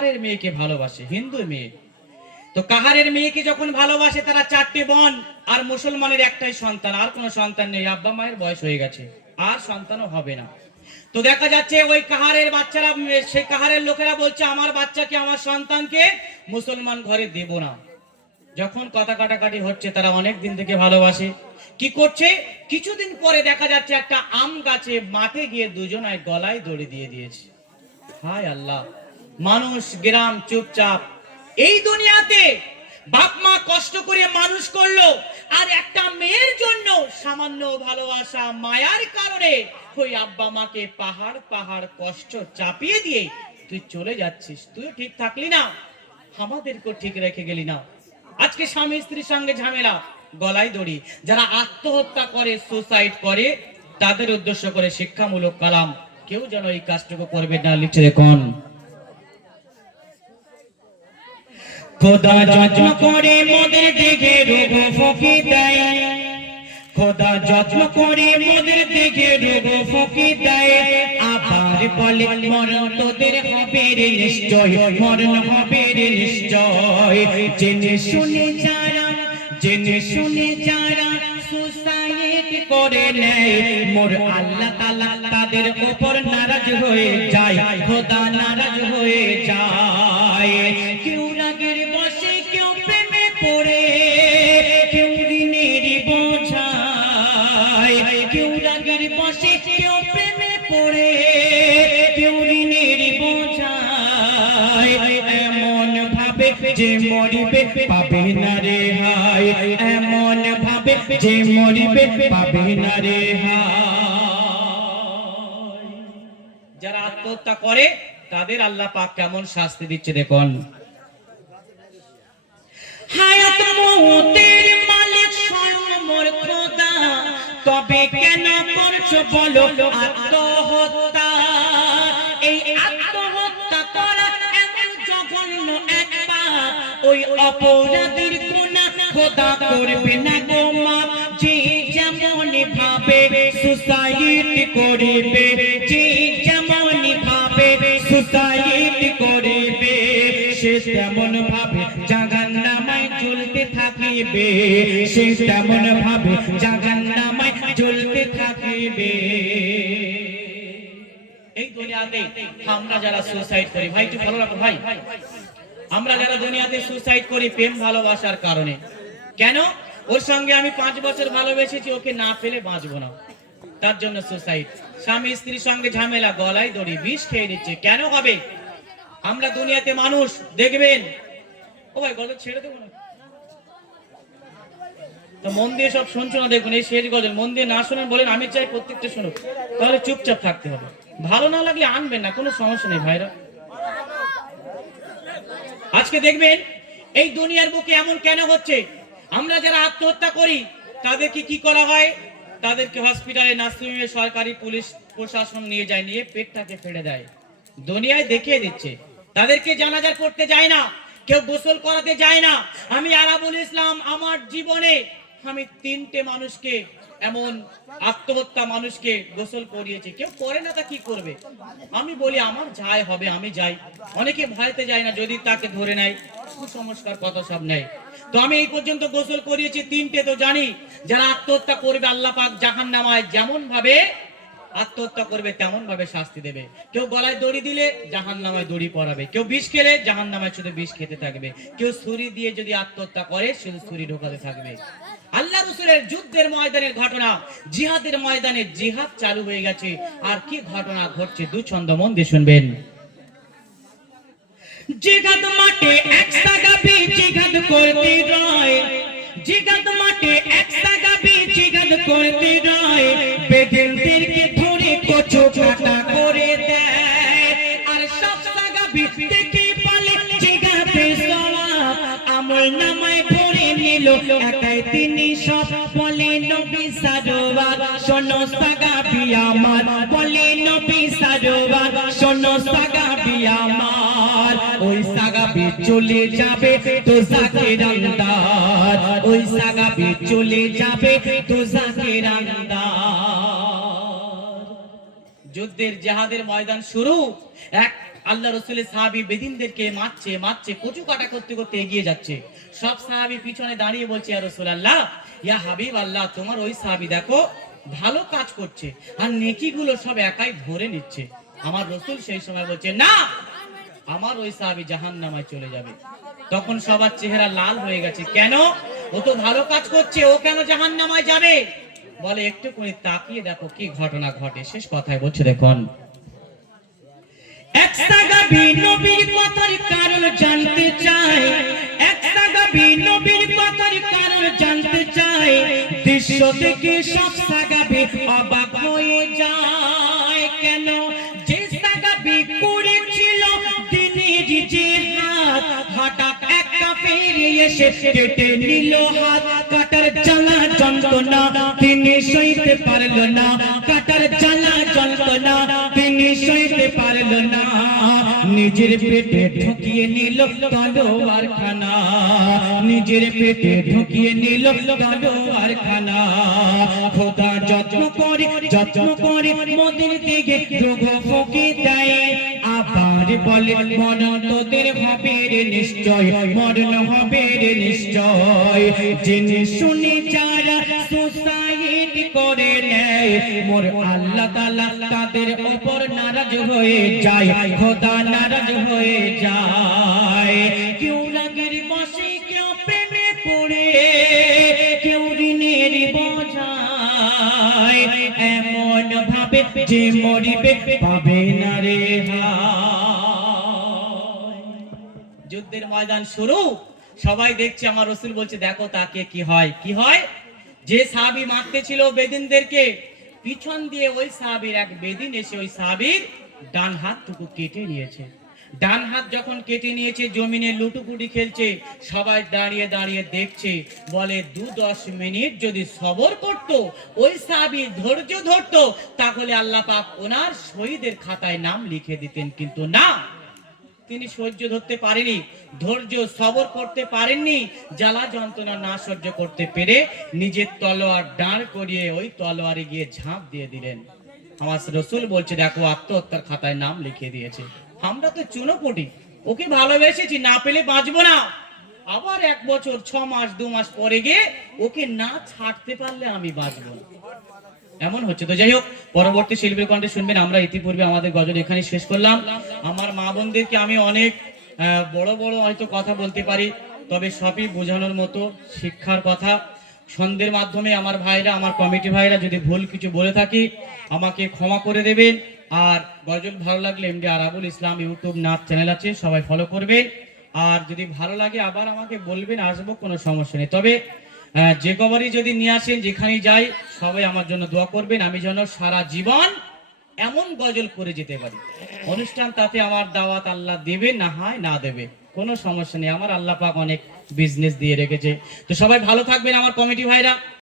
কাহারের মেয়েকে ভালোবাসে, হিন্দু মেয়ে। তো কাহারের মেয়েকে যখন ভালোবাসে, তারা 4টে বোন আর মুসলমানের একটাই সন্তান, আর কোনো সন্তান নেই, আব্বা মায়ের বয়স হয়ে গেছে, আর সন্তানও হবে না। তো দেখা যাচ্ছে ওই কাহারের বাচ্চারা, সেই কাহারের লোকেরা বলছে আমার বাচ্চাকে, আমার সন্তানকে মুসলমান ঘরে দেব না। যখন কথা কাটাকাটি হচ্ছে, তারা অনেক দিন থেকে ভালোবাসে, কি করছে, কিছুদিন পরে দেখা যাচ্ছে একটা আম গাছে মাঠে গিয়ে দুজনায় গলায় দড়ি দিয়ে দিয়েছে। হায় আল্লাহ, মানুষ গ্রাম চুপচাপ। এই দুনিয়াতে বাপ মা কষ্ট করে মানুষ করলো, আর একটা মেয়ের জন্য সামান্য ভালোবাসা মায়ার কারণে ওই আব্বা মাকে পাহাড় পাহাড় কষ্ট চাপিয়ে দিয়ে তুই চলে যাচ্ছিস। তুই ঠিক থাকলি না, আমাদেরকেও ঠিক রেখে গেলি না। আজকে স্বামী স্ত্রীর সঙ্গে ঝামেলা, গলায় দড়ি। যারা আত্মহত্যা করে, সুসাইড করে, তাদের উদ্দেশ্য করে শিক্ষামূলক কালাম, কেউ যেন এই কাজটুকু করবে না। লিখে দেখুন, খোদা যত্ন করে মোদের দিকে রোগ ফকি দেয়, খোদা যত্ন করে মোদের দিকে রোগ ফকি দেয়, আবার বলে মরণ তোদের হবে রে নিশ্চয়, মরণ হবে রে নিশ্চয়। জেনে শুনে যারা, জেনে শুনে যারা সুসাইড করে নেয়, মোর আল্লাহ তাআলা তাদের উপর নারাজ হয়ে যায়, খোদা নারাজ হয়ে যায়। কেউ রাগের বশে, কেউ প্রেমে পড়ে, কেউ ঋণের বোঝায়, কেউ রাগের বশে, কেউ প্রেমে পড়ে, কেউ ঋণের বোঝায়। এমন ভাবে যে মরিবে পাবে না রে হায়, এমন ভাবে যে মরিবে পাবে না রে হায়। যারা আত্মহত্যা করে তাদের আল্লাহ পাক কেমন শাস্তি দিচ্ছে দেখুন। হায়াত মওতের মালিক স্বয়ং মোর খোদা, তবে কেন করছো বলো আত্মহত্যা? এই আত্মহত্যা করা এমন জঘন্য এক পাপ, ওই অপরাধীর গুনাহ খোদা করবে না গো মাপ। যে যেমন ভাবে সুসাইড করিবে, যে যেমন ভাবে সুসাইড করিবে, সে তেমন ভাবে জাহান্নামে জ্বলতে থাকিবে, সে তেমন ভাবে জাহান্নামে জ্বলতে থাকিবে। এই দুনিয়াতে আমরা যারা সুসাইড করি, ভাই একটু ভালো রাখো ভাই, আমরা যারা দুনিয়াতে সুসাইড করি প্রেম ভালোবাসার কারণে, কেন? ওর সঙ্গে আমি 5 বছর ভালোবেসেছি, ওকে না পেলে বাঁচবো না, তার জন্য সুসাইড। স্বামী স্ত্রীর সঙ্গে ঝামেলা, গলায় দড়ি, বিষ খেয়ে নিচ্ছে, কেন হবে? আমরা দুনিয়াতে মানুষ, দেখবেন, ও ভাই গজল ছেড়ে দেবো না তো, মন দিয়ে সব শুনছো না, দেখুন এই শেষ গজল, মন দিয়ে না শোনেন বলেন, আমি চাই প্রত্যেকটা শুনুক, তাহলে চুপচাপ থাকতে হবে, ভালো না লাগলে আনবেন না, কোনো সমস্যা নেই ভাইরা। আজকে দেখবেন এই দুনিয়ার বুকে এমন কেন হচ্ছে? আমরা যারা আত্মহত্যা করি তাদেরকে কি করা হয়? তাদেরকে হসপিটালে, নার্সিংহোমে সরকারি পুলিশ প্রশাসন নিয়ে যায়, নিয়ে পেটটাকে ফেড়ে দেয়, দুনিয়ায় দেখিয়ে দিচ্ছে। তাদেরকে জানাজা করতে যায় না, কেউ গোসল করাতে যায় না। আমি আরাবুল ইসলাম আমার জীবনে আমি 3টে মানুষকে, এমন আত্মহত্যা মানুষকে গোসল করিয়েছি, কেউ করে না তা কি করবে? আমি বলি আমার যাই হবে আমি যাই, অনেকে ভয়তে যায় না, যদি তাকে ধরে নেয়, কুসংস্কার কত সব নেয়। তো আমি এই পর্যন্ত গোসল করিয়েছি 3টে, তো জানি যারা আত্মহত্যা করবে আল্লাহ পাক জাহান্নামায় যেমন ভাবে আত্মহত্যা করবে তেমন ভাবে শাস্তি দেবে। কেউ গলায় দড়ি দিলে জাহান্নামায় দড়ি পরাবে, কেউ বিষ খেলে জাহান্নামায় শুধু বিষ খেতে থাকবে, কেউ ছুরি দিয়ে যদি আত্মহত্যা করে শুধু ছুরি ঢোকাতে থাকবে। আল্লাহ রাসূলের যুদ্ধের ময়দানের ঘটনা, জিহাদের ময়দানে জিহাদ চালু হয়ে গেছে, আর কি ঘটনা ঘটছে 2 ছন্দ মন দিয়ে শুনবেন। জিহাদ মাঠে এক সাহাবী জিহাদ করতে রয়, জিহাদ মাঠে এক সাহাবী জিহাদ করতে রয়, বেদিনদেরকে ধরে কচু কাটা করে দেয়, আর সব সাহাবী দেখে বলে জিহাদে সওয়াব আমল নামায় ভরে নিল, একাই তিনি সব বলে নবী সারওয়ার, শোনো সাহাবী আমার, বলে নবী সারওয়ার, শোনো সাহাবী আমার। ওই সাহাবী চলে যাবে দোজাখের আন্দার, ওই সাহাবী চলে যাবে দোজাখের আন্দার। যুদ্ধের জিহাদের ময়দান শুরু, এক আল্লাহ রসুলের সাহাবী বেদিনদেরকে মারছে মারছে, কচু কাটা করতে করতে এগিয়ে যাচ্ছে। সব সাহাবী পিছনে দাঁড়িয়ে বলছে, ইয়া রাসূলুল্লাহ, ইয়া হাবিব আল্লাহ, তোমার ওই সাহাবী দেখো ভালো কাজ করছে আর নেকিগুলো সব একাই ধরে নিচ্ছে। আমার রসুল সেই সময় বলছে, না, আমার ওই সাহাবী জাহান্নামে চলে যাবে। তখন সবার চেহারা লাল হয়ে গেছে। কেন? ও তো ভালো কাজ করছে, ও কেন জাহান্নামে যাবে? বলে, একটু করে তাকিয়ে দেখো কি ঘটনা ঘটে। শেষ কথায় বলছে, দেখুন, এক সাহাবী নবীর কথার কারণ জানতে চায়, এক সাহাবী নবীর কথার কারণ জানতে চায়। দৃশ্য দেখে সব সাহাবী অবাক হয়ে যায়। কেন? যে সাহাবী করেছিল দিনের জিহাদ, হঠাৎ এক কাফের এসে কেটে নিল হাত। কাটার জ্বালা যন্ত্রণা তিনি সইতে পারল না, কাটার জ্বালা যন্ত্রণা তিনি সইতে পারল না। নিজের পেটে ঢুকিয়ে নিল তলোয়ার খানা, নিজের পেটে ঢুকিয়ে নিল তলোয়ার খানা। খোদা যত্ন করে মোদের দিকে দ্রোহ ফুঁকে দেয়। আবার বলে, মরণ তোদের হবে রে নিশ্চয়, মরণ হবে রে নিশ্চয়। জেনে শুনে যারা সুসাইড করে নেয়, মোর আল্লাহ তাআলা তাদের উপর নারাজ হয়ে যায়, খোদা নারাজ হয়ে যায়। কেউ রাগের বশে, কেউ প্রেমে পড়ে, কেউ ঋণের বোঝায়, এমন ভাবে যে মরিবে পাবে না রে হায়। যুদ্ধের ময়দান শুরু, সবাই দেখছে। আমার রসুল বলছে, দেখো তাকে কি হয়। কি হয়? যে সাহাবী মারতে ছিল বেদিনদেরকে, পিছন দিয়ে ওই সাহাবীর এক বেদিন এসে ওই সাহাবীর ডান হাতটুকু কেটে নিয়েছে। ডান হাত যখন কেটে নিয়েছে, জমিনে লুটুপুটি খেলছে, সবাই দাঁড়িয়ে দাঁড়িয়ে দেখছে। বলে, 2-10 মিনিট যদি সবর করত, ওই সাহাবী ধৈর্য ধরতো, তাহলে আল্লাহ পাক ওনার শহীদের খাতায় নাম লিখে দিতেন। কিন্তু না, তিনি সহ্য ধরতে পারেনি, ধৈর্য সবর করতে পারেননি। জ্বালা যন্ত্রণা না সহ্য করতে পেরে নিজের তলোয়ার দাঁড় করিয়ে ওই তলোয়ারে গিয়ে ঝাঁপ দিয়ে দিলেন। আমার রসুল বলছে, দেখো আত্মহত্যার খাতায় নাম লিখে দিয়েছে। আমরা তো চুনোপুটি, ওকে ভালোবেসেছি, না পেলে বাঁচবো না। আবার 1 বছর 6 মাস 2 মাস পরে গিয়ে ওকে না ছাড়তে পারলে আমি বাঁচবো না। এমন হচ্ছে। তো যাই হোক, পরবর্তী শিল্পীর কণ্ঠে শুনবেন। আমরা ইতিপূর্বে আমাদের গজল এখানে শেষ করলাম। আমার মা বোনদেরকে আমি অনেক বড় বড় হয়তো কথা বলতে পারি, তবে সবই বোঝানোর মতো শিক্ষার কথা। ছন্দের মাধ্যমে আমার ভাইরা, আমার কমিটি ভাইরা যদি ভুল কিছু বলে থাকি আমাকে ক্ষমা করে দেবেন। আর গজল ভালো লাগলে এমডি আরাবুল ইসলাম ইউটিউব নাচ চ্যানেল আছে, সবাই ফলো করবেন। আর যদি ভালো লাগে আবার আমাকে বলবেন, আসবো, কোনো সমস্যা নেই। তবে যে কবারই যদি নিয়ে আসেন, যেখানেই যাই, সবাই আমার জন্য দোয়া করবেন, আমি যেন সারা জীবন এমন গজল করে যেতে পারি। অনুষ্ঠান তাতে আমার দাওয়াত আল্লাহ দেবে, না হয় না দেবে, কোনো সমস্যা নেই। আমার আল্লাহ পাক অনেক বিজনেস দিয়ে রেখেছে। তো সবাই ভালো থাকবেন আমার কমিটি ভাইরা।